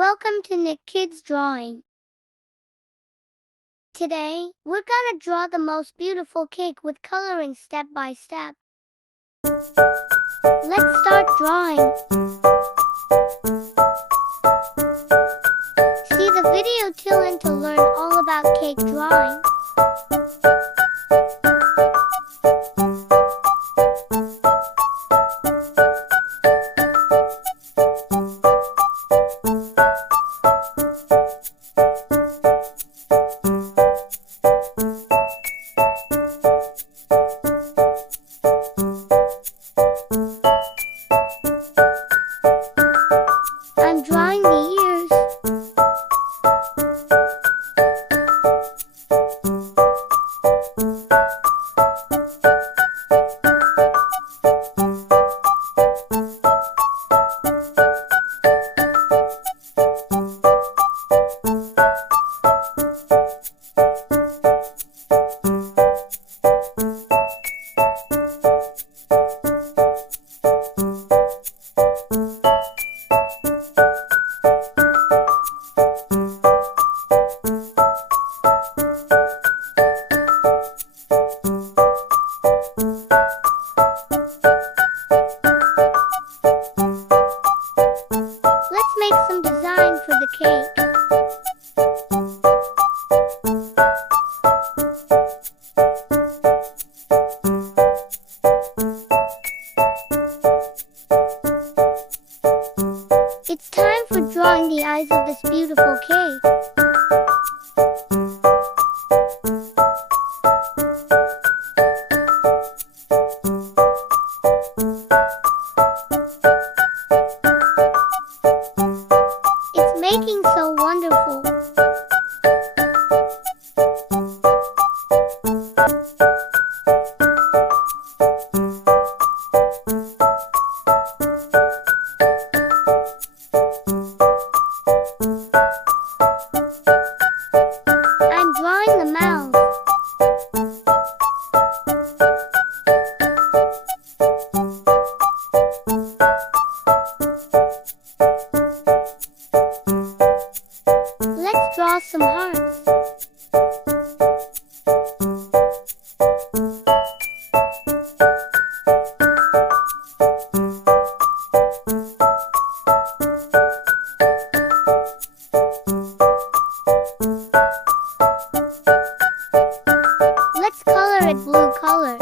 Welcome to Nick Kids Drawing. Today, we're gonna draw the most beautiful cake with coloring step by step. Let's start drawing. See the video till end to learn all about cake drawing. I'm drawing the ears. Let's make some design for the cake. It's time for drawing the eyes of this beautiful cake. It's making so wonderful. I'm drawing the mouth. Let's draw some hearts. Let's color it blue color.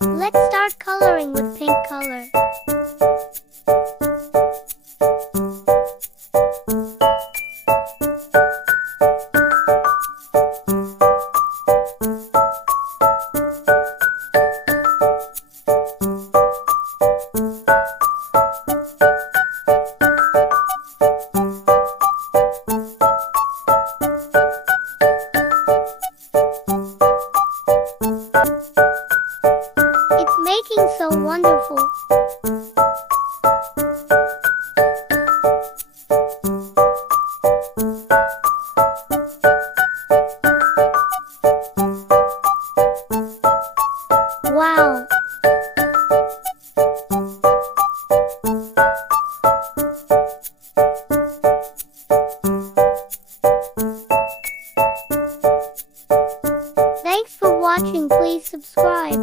Let's start coloring with pink color. It's making so wonderful. Wow! Thanks for watching. Please subscribe.